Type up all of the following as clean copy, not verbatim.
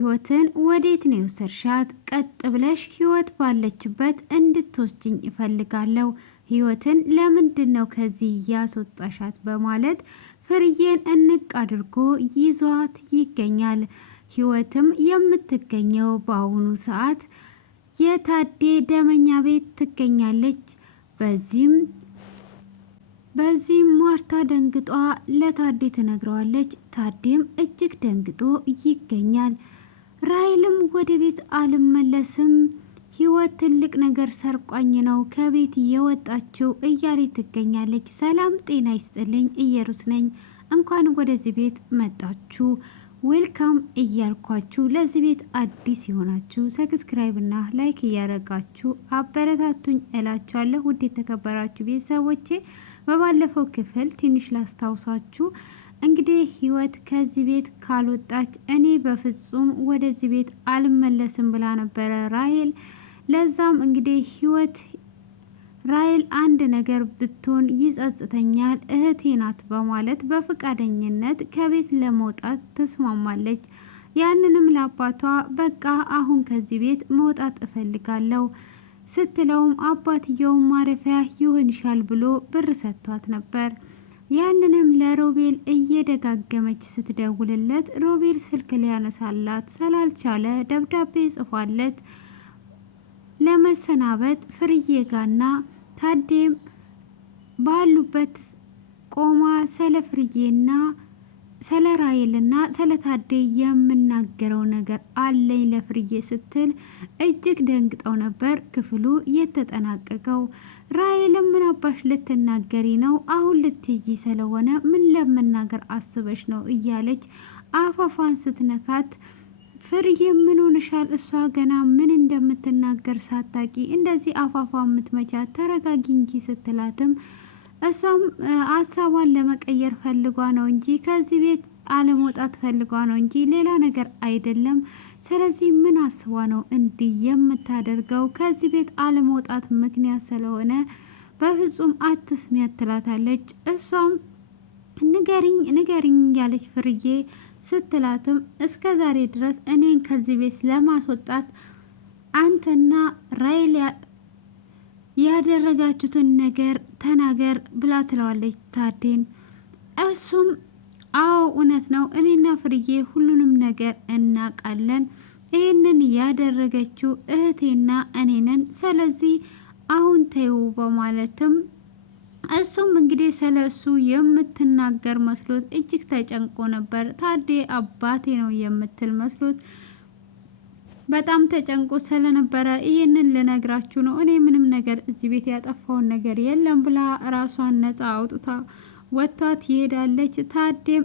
ህይወትን ወዴት ነው የወሰድሻት? ቀጥ ብለሽ ህይወት ባለችበት እንድትወስጅኝ እፈልጋለሁ። ህይወትን ለምንድን ነው ከዚህ ያስወጣሻት? በማለት ፍርዬን እንቅ አድርጎ ይዟት ይገኛል። ህይወትም የምትገኘው በአሁኑ ሰዓት የታዴ ደመኛ ቤት ትገኛለች። በዚህም ማርታ ደንግጧ ለታዴ ትነግረዋለች። ታዴም እጅግ ደንግጦ ይገኛል። ራይልም ወደ ቤት አልመለስም፣ ህይወት ትልቅ ነገር ሰርቋኝ ነው ከቤት የወጣችው እያሌ ትገኛለች። ሰላም ጤና ይስጥልኝ፣ እየሩስ ነኝ። እንኳን ወደዚህ ቤት መጣችሁ ዌልካም እያልኳችሁ፣ ለዚህ ቤት አዲስ የሆናችሁ ሰብስክራይብ እና ላይክ እያደረጋችሁ አበረታቱኝ እላችኋለሁ። ውድ የተከበራችሁ ቤተሰቦቼ በባለፈው ክፍል ትንሽ ላስታውሳችሁ እንግዲህ ህይወት ከዚህ ቤት ካልወጣች እኔ በፍጹም ወደዚህ ቤት አልመለስም ብላ ነበረ ራይል። ለዛም እንግዲህ ህይወት ራይል አንድ ነገር ብትሆን ይጸጽተኛል፣ እህቴ ናት በማለት በፈቃደኝነት ከቤት ለመውጣት ተስማማለች። ያንንም ለአባቷ በቃ አሁን ከዚህ ቤት መውጣት እፈልጋለሁ ስትለውም አባትየውም ማረፊያ ይሆንሻል ብሎ ብር ሰጥቷት ነበር። ያንንም ለሮቤል እየደጋገመች ስትደውልለት ሮቤል ስልክ ሊያነሳላት ስላልቻለ ደብዳቤ ጽፏለት ለመሰናበት ፍርዬ ጋና ታዴም ባሉበት ቆማ ስለ ፍርዬና ስለ ራይልና ስለ ታዴ የምናገረው ነገር አለኝ ለፍርዬ ስትል እጅግ ደንግጠው ነበር ክፍሉ የተጠናቀቀው። ራይልም ምን አባሽ ልትናገሪ ነው? አሁን ልትይ ስለሆነ ምን ለመናገር አስበሽ ነው? እያለች አፋፋን ስትነካት ፍርዬ ምን ሆነሻል? እሷ ገና ምን እንደምትናገር ሳታቂ እንደዚህ አፋፋ የምትመቻት ተረጋጊ እንጂ ስትላትም እሷም ሀሳቧን ለመቀየር ፈልጓ ነው እንጂ ከዚህ ቤት አለመውጣት ፈልጓ ነው እንጂ ሌላ ነገር አይደለም። ስለዚህ ምን አስቧ ነው እንዲህ የምታደርገው? ከዚህ ቤት አለመውጣት ምክንያት ስለሆነ በፍጹም አትስሚያት ትላታለች። እሷም ንገሪኝ ያለች ፍርዬ ስትላትም እስከ ዛሬ ድረስ እኔን ከዚህ ቤት ለማስወጣት አንተና ራይል ያደረጋችሁትን ነገር ተናገር ብላ ትለዋለች ታዴን። እሱም አዎ እውነት ነው፣ እኔና ፍርዬ ሁሉንም ነገር እናውቃለን። ይህንን ያደረገችው እህቴና እኔንን፣ ስለዚህ አሁን ተይው በማለትም እሱም እንግዲህ ስለ እሱ የምትናገር መስሎት እጅግ ተጨንቆ ነበር። ታዴ አባቴ ነው የምትል መስሎት በጣም ተጨንቆ ስለነበረ ይህንን ልነግራችሁ ነው፣ እኔ ምንም ነገር እዚህ ቤት ያጠፋውን ነገር የለም ብላ ራሷን ነፃ አውጥታ ወጥቷት ይሄዳለች። ታዴም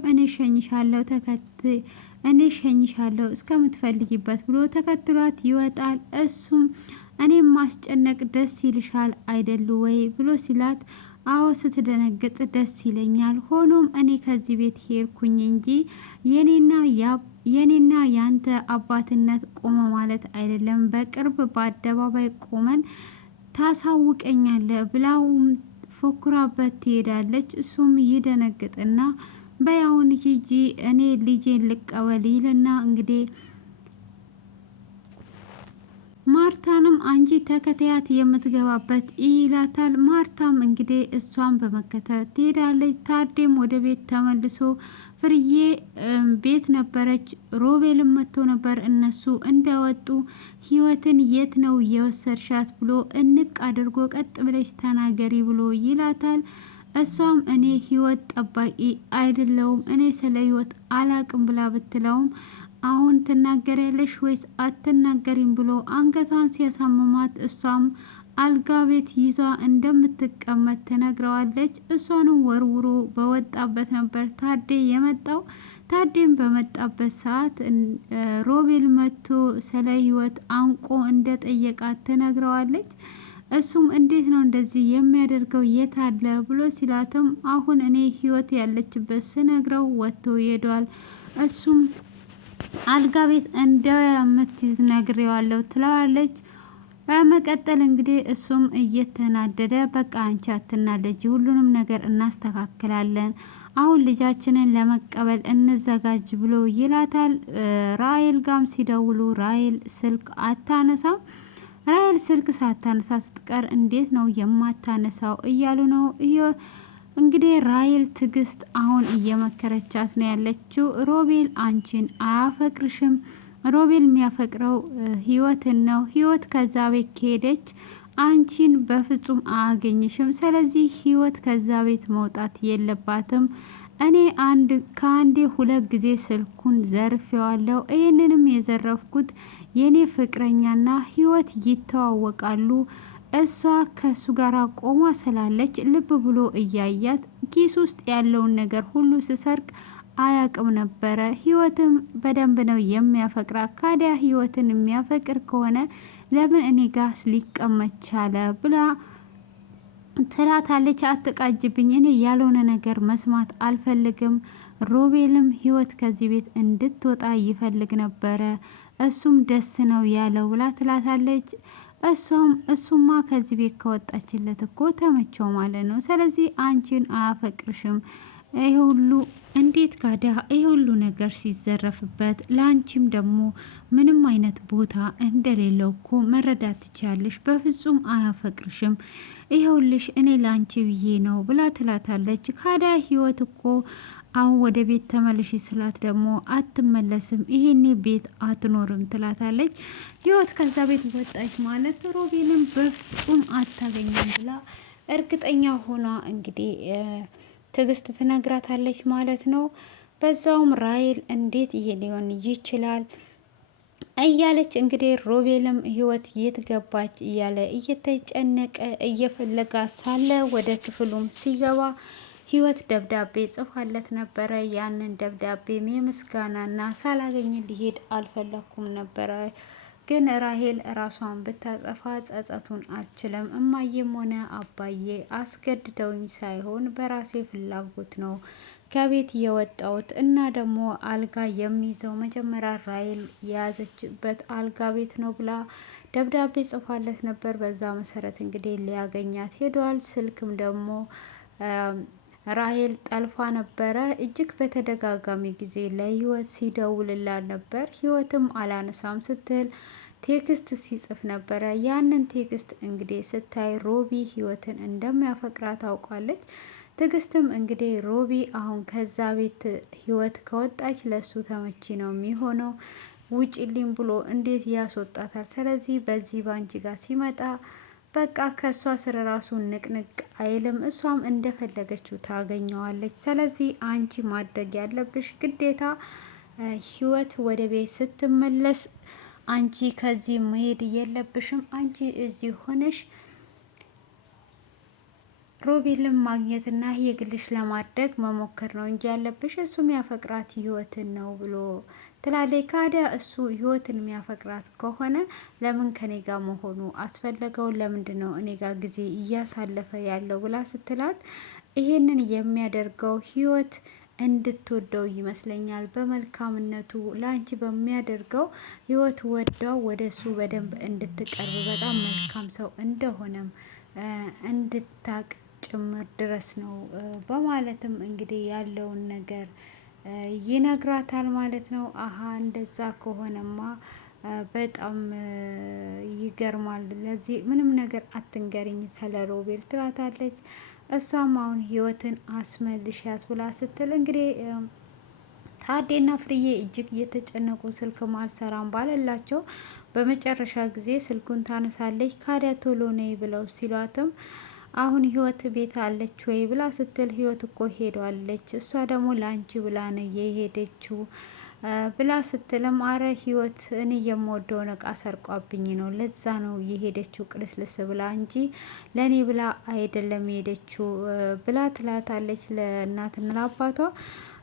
እኔ ሸኝሻለሁ እስከምትፈልጊበት ብሎ ተከትሏት ይወጣል። እሱም እኔም ማስጨነቅ ደስ ይልሻል አይደሉ ወይ ብሎ ሲላት አዎ ስትደነግጥ ደስ ይለኛል፣ ሆኖም እኔ ከዚህ ቤት ሄድኩኝ እንጂ የኔና ያንተ አባትነት ቆመ ማለት አይደለም፣ በቅርብ በአደባባይ ቆመን ታሳውቀኛለህ ብላውም ፎክራበት ትሄዳለች። እሱም ይደነግጥና በያውን ሂጂ እኔ ልጄን ልቀበል ይልና እንግዲህ ማርታንም አንቺ ተከታያት የምትገባበት ይላታል። ማርታም እንግዲህ እሷን በመከተል ትሄዳለች። ታዴም ወደ ቤት ተመልሶ ፍርዬ ቤት ነበረች፣ ሮቤልም መጥቶ ነበር። እነሱ እንደወጡ ህይወትን የት ነው የወሰድሻት ብሎ እንቅ አድርጎ ቀጥ ብለሽ ተናገሪ ብሎ ይላታል። እሷም እኔ ህይወት ጠባቂ አይደለውም፣ እኔ ስለ ህይወት አላቅም ብላ ብትለውም አሁን ትናገሪያለሽ ወይስ አትናገሪም ብሎ አንገቷን ሲያሳምማት እሷም አልጋ ቤት ይዟ እንደምትቀመጥ ትነግረዋለች። እሷንም ወርውሮ በወጣበት ነበር ታዴ የመጣው። ታዴም በመጣበት ሰዓት ሮቤል መጥቶ ስለ ህይወት አንቆ እንደጠየቃት ትነግረዋለች። እሱም እንዴት ነው እንደዚህ የሚያደርገው የት አለ ብሎ ሲላትም አሁን እኔ ህይወት ያለችበት ስነግረው ወጥቶ ሄዷል። እሱም አልጋ ቤት እንደምትይዝ ነግሬዋለሁ ትለዋለች። በመቀጠል እንግዲህ እሱም እየተናደደ በቃ አንቺ አትናደጂ፣ ሁሉንም ነገር እናስተካክላለን፣ አሁን ልጃችንን ለመቀበል እንዘጋጅ ብሎ ይላታል። ራሄል ጋም ሲደውሉ ራሄል ስልክ አታነሳም። ራሄል ስልክ ሳታነሳ ስትቀር እንዴት ነው የማታነሳው እያሉ ነው። እንግዲህ ራሄል ትዕግስት አሁን እየመከረቻት ነው ያለችው። ሮቤል አንቺን አያፈቅርሽም። ሮቤል የሚያፈቅረው ህይወትን ነው። ህይወት ከዛ ቤት ከሄደች አንቺን በፍጹም አያገኝሽም። ስለዚህ ህይወት ከዛ ቤት መውጣት የለባትም። እኔ ከአንዴ 2 ጊዜ ስልኩን ዘርፌዋለሁ። ይህንንም የዘረፍኩት የኔ ፍቅረኛና ህይወት ይተዋወቃሉ። እሷ ከሱ ጋር ቆማ ስላለች ልብ ብሎ እያያት ኪስ ውስጥ ያለውን ነገር ሁሉ ስሰርቅ አያቅም ነበረ። ህይወትም በደንብ ነው የሚያፈቅራት። ካዲያ ህይወትን የሚያፈቅር ከሆነ ለምን እኔ ጋር ሊቀመጥ ቻለ ብላ ትላታለች። አትቃጅብኝ፣ እኔ ያልሆነ ነገር መስማት አልፈልግም። ሮቤልም ህይወት ከዚህ ቤት እንድትወጣ ይፈልግ ነበረ፣ እሱም ደስ ነው ያለው ብላ ትላታለች። እሱማ ከዚህ ቤት ከወጣችለት እኮ ተመቸው ማለት ነው። ስለዚህ አንቺን አያፈቅርሽም። ይህ ሁሉ እንዴት ካዳ ይህ ሁሉ ነገር ሲዘረፍበት ለአንቺም ደግሞ ምንም አይነት ቦታ እንደሌለው እኮ መረዳት ትችያለሽ። በፍጹም አያፈቅርሽም። ይኸውልሽ እኔ ለአንቺ ብዬ ነው ብላ ትላታለች። ካዳ ህይወት እኮ አሁን ወደ ቤት ተመልሽ ስላት ደግሞ አትመለስም፣ ይሄኔ ቤት አትኖርም ትላታለች። ህይወት ከዛ ቤት ወጣች ማለት ሮቤልን በፍጹም አታገኘም ብላ እርግጠኛ ሆኗ እንግዲህ ትዕግስት ትነግራታለች ማለት ነው። በዛውም ራሄል እንዴት ይሄ ሊሆን ይችላል እያለች እንግዲህ ሮቤልም ህይወት የት ገባች እያለ እየተጨነቀ እየፈለጋ ሳለ ወደ ክፍሉም ሲገባ ህይወት ደብዳቤ ጽፋለት ነበረ። ያንን ደብዳቤም የምስጋናና ሳላገኝ ሊሄድ አልፈለኩም ነበረ፣ ግን ራሄል ራሷን ብታጠፋ ጸጸቱን አልችልም። እማዬም ሆነ አባዬ አስገድደውኝ ሳይሆን በራሴ ፍላጎት ነው ከቤት የወጣሁት እና ደግሞ አልጋ የሚይዘው መጀመሪያ ራሄል የያዘችበት አልጋ ቤት ነው ብላ ደብዳቤ ጽፋለት ነበር። በዛ መሰረት እንግዲህ ሊያገኛት ሄዷል። ስልክም ደግሞ ራሄል ጠልፋ ነበረ። እጅግ በተደጋጋሚ ጊዜ ለህይወት ሲደውልላት ነበር። ህይወትም አላነሳም ስትል ቴክስት ሲጽፍ ነበረ። ያንን ቴክስት እንግዲህ ስታይ ሮቢ ህይወትን እንደሚያፈቅራት ታውቃለች። ትዕግስትም እንግዲህ ሮቢ አሁን ከዛ ቤት ህይወት ከወጣች ለሱ ተመቺ ነው የሚሆነው፣ ውጪልኝ ብሎ እንዴት ያስወጣታል? ስለዚህ በዚህ ባንቺ ጋር ሲመጣ በቃ ከእሷ ስር ራሱ ንቅንቅ አይልም። እሷም እንደፈለገችው ታገኘዋለች። ስለዚህ አንቺ ማድረግ ያለብሽ ግዴታ ህይወት ወደ ቤት ስትመለስ አንቺ ከዚህ መሄድ የለብሽም። አንቺ እዚህ ሆነሽ ሮቤልን ማግኘትና የግልሽ ለማድረግ መሞከር ነው እንጂ ያለብሽ እሱም ያፈቅራት ህይወትን ነው ብሎ ትላለች። ካዲያ እሱ ህይወትን የሚያፈቅራት ከሆነ ለምን ከኔ ጋር መሆኑ አስፈለገው? ለምንድን ነው እኔ ጋር ጊዜ እያሳለፈ ያለው ብላ ስትላት፣ ይሄንን የሚያደርገው ህይወት እንድትወደው ይመስለኛል። በመልካምነቱ ለአንቺ በሚያደርገው ህይወት ወዳው ወደ እሱ በደንብ እንድትቀርብ በጣም መልካም ሰው እንደሆነም እንድታቅ ጭምር ድረስ ነው በማለትም እንግዲህ ያለውን ነገር ይነግራታል ማለት ነው። አሀ እንደዛ ከሆነማ በጣም ይገርማል። ለዚህ ምንም ነገር አትንገሪኝ ስለ ሮቤል ትላታለች። እሷም አሁን ህይወትን አስመልሻት ብላ ስትል እንግዲህ ታዴና ፍርዬ እጅግ እየተጨነቁ ስልክ ማልሰራም ባለላቸው በመጨረሻ ጊዜ ስልኩን ታነሳለች። ካዲያ ቶሎ ነይ ብለው ሲሏትም አሁን ህይወት ቤት አለች ወይ ብላ ስትል ህይወት እኮ ሄዷለች፣ እሷ ደግሞ ለአንቺ ብላ ነው የሄደችው ብላ ስትልም አረ ህይወት እኔ የምወደውን እቃ ሰርቋብኝ ነው ለዛ ነው የሄደችው ቅልስልስ ብላ እንጂ ለእኔ ብላ አይደለም የሄደችው ብላ ትላታለች ለእናትና ለአባቷ።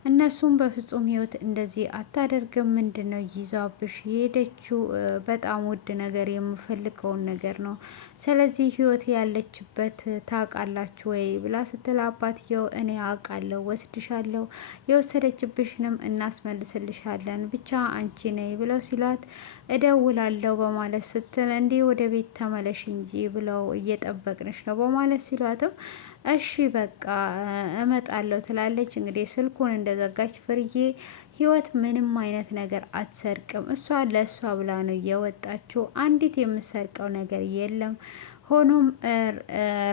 እነሱም በፍጹም ህይወት እንደዚህ አታደርግም፣ ምንድን ነው ይዛብሽ የሄደችው? በጣም ውድ ነገር የምፈልገውን ነገር ነው። ስለዚህ ህይወት ያለችበት ታውቃላችሁ ወይ ብላ ስትል አባትየው እኔ አውቃለሁ፣ ወስድሻለሁ፣ የወሰደችብሽንም እናስመልስልሻለን፣ ብቻ አንቺ ነይ ብለው ሲሏት እደውላለሁ በማለት ስትል እንዲህ ወደ ቤት ተመለሽ እንጂ ብለው እየጠበቅንሽ ነው በማለት ሲሏትም እሺ በቃ እመጣለሁ ትላለች። እንግዲህ ስልኩን እንደዘጋች ፍርዬ ህይወት ምንም አይነት ነገር አትሰርቅም። እሷ ለእሷ ብላ ነው የወጣችው። አንዲት የምሰርቀው ነገር የለም። ሆኖም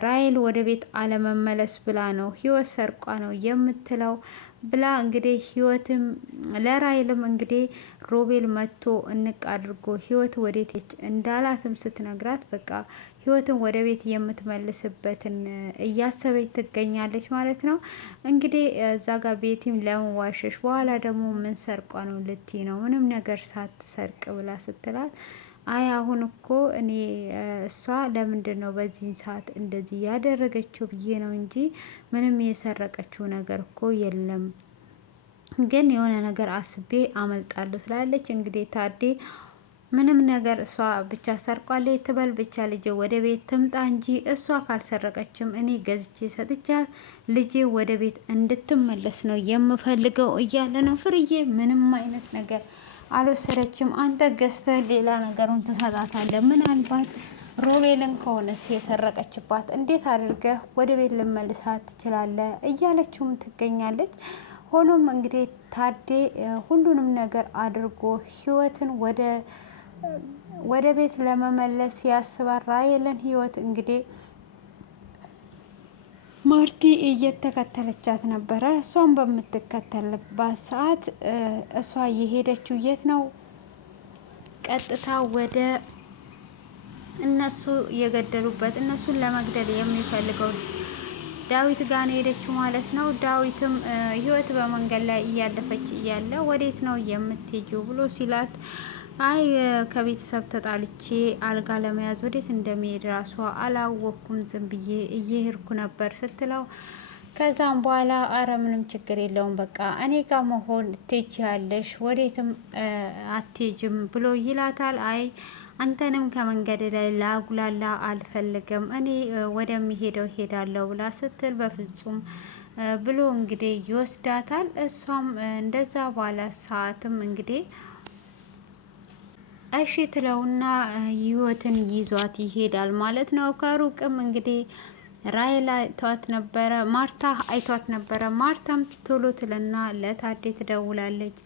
ራይል ወደ ቤት አለመመለስ ብላ ነው ህይወት ሰርቋ ነው የምትለው ብላ እንግዲህ ህይወትም ለራይልም እንግዲህ ሮቤል መጥቶ እንቅ አድርጎ ህይወት ወዴት ሄች እንዳላትም ስትነግራት በቃ ህይወትን ወደ ቤት የምትመልስበትን እያሰበች ትገኛለች ማለት ነው። እንግዲህ እዛ ጋር ቤቲም ለምን ዋሸሽ፣ በኋላ ደግሞ ምን ሰርቋ ነው ልትይ ነው ምንም ነገር ሳትሰርቅ ብላ ስትላት አይ አሁን እኮ እኔ እሷ ለምንድን ነው በዚህን ሰዓት እንደዚህ ያደረገችው ብዬ ነው እንጂ ምንም የሰረቀችው ነገር እኮ የለም፣ ግን የሆነ ነገር አስቤ አመልጣለሁ ትላለች። እንግዲህ ታዴ ምንም ነገር እሷ ብቻ ሰርቋለች ትበል ብቻ ልጄ ወደ ቤት ትምጣ እንጂ እሷ ካልሰረቀችም እኔ ገዝቼ ሰጥቻት ልጄ ወደ ቤት እንድትመለስ ነው የምፈልገው እያለ ነው። ፍርዬ ምንም አይነት ነገር አልወሰደችም። አንተ ገዝተህ ሌላ ነገሩን ትሰጣታለህ። ምናልባት ሮቤልን ከሆነስ የሰረቀችባት እንዴት አድርገህ ወደ ቤት ልመልሳት ትችላለህ እያለችውም ትገኛለች። ሆኖም እንግዲህ ታዴ ሁሉንም ነገር አድርጎ ህይወትን ወደ ቤት ለመመለስ ያስባል። ራሔልን ህይወት እንግዲህ ማርቲ እየተከተለቻት ነበረ። እሷን በምትከተልባት ሰዓት እሷ የሄደችው የት ነው? ቀጥታ ወደ እነሱ የገደሉበት እነሱን ለመግደል የሚፈልገው ዳዊት ጋር ነው የሄደችው ማለት ነው። ዳዊትም ህይወት በመንገድ ላይ እያለፈች እያለ ወዴት ነው የምትሄጂው ብሎ ሲላት አይ ከቤተሰብ ተጣልቼ አልጋ ለመያዝ ወዴት እንደሚሄድ ራሷ አላወቅኩም፣ ዝም ብዬ እየሄድኩ ነበር ስትለው ከዛም በኋላ አረ ምንም ችግር የለውም በቃ እኔ ጋር መሆን ትችያለሽ፣ ወዴትም አትሄጂም ብሎ ይላታል። አይ አንተንም ከመንገድ ላይ ላጉላላ አልፈልግም፣ እኔ ወደሚሄደው ሄዳለሁ ብላ ስትል በፍጹም ብሎ እንግዲህ ይወስዳታል። እሷም እንደዛ ባለ ሰዓትም እንግዲህ እሺ ትለውና ህይወትን ይዟት ይሄዳል ማለት ነው። ከሩቅም እንግዲህ ራሔል አይቷት ነበረ፣ ማርታ አይቷት ነበረ። ማርታም ቶሎ ትልና ለታዴ ትደውላለች።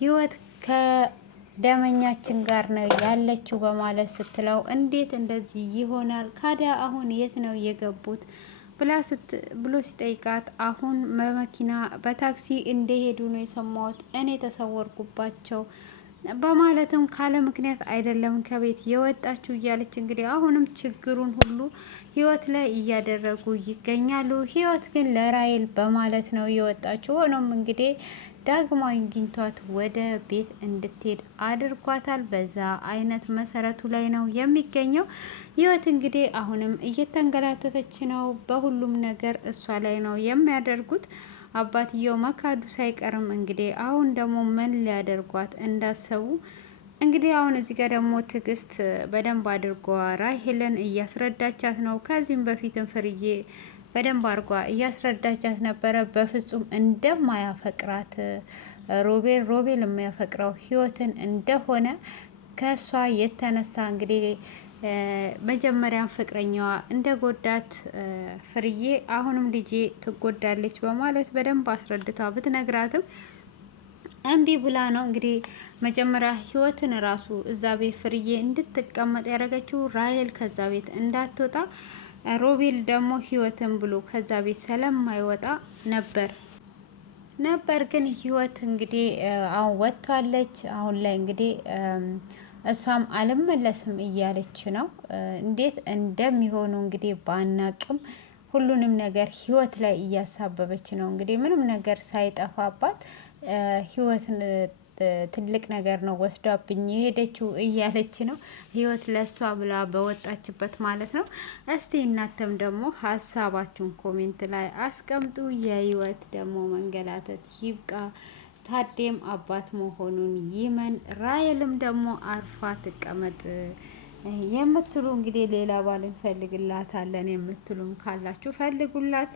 ህይወት ከደመኛችን ጋር ነው ያለችው በማለት ስትለው እንዴት እንደዚህ ይሆናል ካዲያ አሁን የት ነው የገቡት ብሎ ሲጠይቃት አሁን በመኪና በታክሲ እንደሄዱ ነው የሰማሁት፣ እኔ ተሰወርኩባቸው በማለትም ካለ ምክንያት አይደለም ከቤት የወጣችው እያለች እንግዲህ አሁንም ችግሩን ሁሉ ህይወት ላይ እያደረጉ ይገኛሉ። ህይወት ግን ለራሔል በማለት ነው የወጣችው። ሆኖም እንግዲህ ዳግማዊ ግኝቷት ወደ ቤት እንድትሄድ አድርጓታል። በዛ አይነት መሰረቱ ላይ ነው የሚገኘው። ህይወት እንግዲህ አሁንም እየተንገላተተች ነው። በሁሉም ነገር እሷ ላይ ነው የሚያደርጉት። አባትየው መካዱ ሳይቀርም እንግዲህ አሁን ደግሞ ምን ሊያደርጓት እንዳሰቡ እንግዲህ አሁን እዚህ ጋር ደግሞ ትዕግስት በደንብ አድርጓ ራሔልን እያስረዳቻት ነው። ከዚህም በፊትም ፍርዬ በደንብ አድርጓ እያስረዳቻት ነበረ። በፍጹም እንደማያፈቅራት ሮቤል የሚያፈቅረው ህይወትን እንደሆነ ከሷ የተነሳ እንግዲህ መጀመሪያ ፍቅረኛዋ እንደ ጎዳት ፍርዬ አሁንም ልጄ ትጎዳለች በማለት በደንብ አስረድቷ ብትነግራትም እምቢ ብላ ነው እንግዲህ መጀመሪያ ህይወትን ራሱ እዛ ቤት ፍርዬ እንድትቀመጥ ያደረገችው ራሔል ከዛ ቤት እንዳትወጣ፣ ሮቤል ደግሞ ህይወትን ብሎ ከዛ ቤት ስለማይወጣ ነበር ግን ህይወት እንግዲህ አሁን ወጥቷለች። አሁን ላይ እንግዲህ እሷም አልመለስም እያለች ነው። እንዴት እንደሚሆኑ እንግዲህ ባናቅም ሁሉንም ነገር ህይወት ላይ እያሳበበች ነው። እንግዲህ ምንም ነገር ሳይጠፋባት ህይወትን ትልቅ ነገር ነው ወስዷብኝ የሄደችው እያለች ነው ህይወት ለእሷ ብላ በወጣችበት ማለት ነው። እስቲ እናንተም ደግሞ ሀሳባችሁን ኮሜንት ላይ አስቀምጡ። የህይወት ደግሞ መንገላተት ይብቃ። ታዴም አባት መሆኑን ይመን፣ ራሔልም ደግሞ አርፋ ትቀመጥ የምትሉ እንግዲህ ሌላ ባል እንፈልግላታለን የምትሉም ካላችሁ ፈልጉላት፣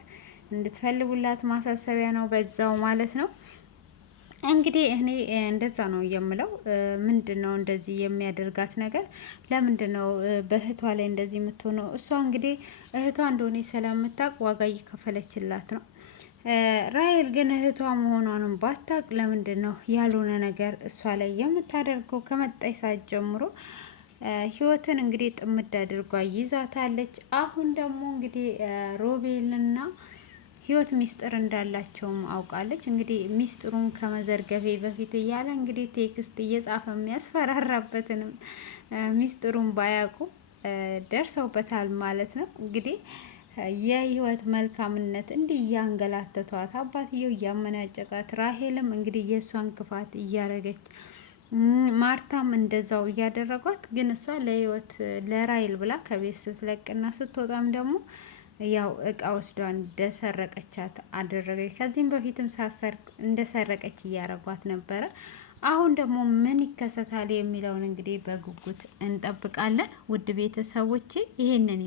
እንድትፈልጉላት ማሳሰቢያ ነው በዛው ማለት ነው። እንግዲህ እኔ እንደዛ ነው የምለው። ምንድን ነው እንደዚህ የሚያደርጋት ነገር? ለምንድን ነው በእህቷ ላይ እንደዚህ የምትሆነው? እሷ እንግዲህ እህቷ እንደሆነ ስለምታውቅ ዋጋ እየከፈለችላት ነው። ራሄል ግን እህቷ መሆኗንም ባታቅ ለምንድን ነው ያልሆነ ነገር እሷ ላይ የምታደርገው? ከመጣይ ሰዓት ጀምሮ ህይወትን እንግዲህ ጥምድ አድርጓ ይዛታለች። አሁን ደግሞ እንግዲህ ሮቤልና ህይወት ሚስጥር እንዳላቸውም አውቃለች። እንግዲህ ሚስጥሩን ከመዘርገፌ በፊት እያለ እንግዲህ ቴክስት እየጻፈ የሚያስፈራራበትንም ሚስጥሩን ባያውቁ ደርሰውበታል ማለት ነው። እንግዲህ የህይወት መልካምነት እንዲህ እያንገላተቷት፣ አባትየው እያመናጨቃት፣ ራሄልም እንግዲህ የእሷን ክፋት እያረገች፣ ማርታም እንደዛው እያደረጓት፣ ግን እሷ ለህይወት ለራሄል ብላ ከቤት ስትለቅና ስትወጣም ደግሞ ያው እቃ ወስዷ እንደሰረቀቻት አደረገች። ከዚህም በፊትም ሳሰርቅ እንደሰረቀች እያረጓት ነበረ። አሁን ደግሞ ምን ይከሰታል የሚለውን እንግዲህ በጉጉት እንጠብቃለን። ውድ ቤተሰቦቼ ይሄንን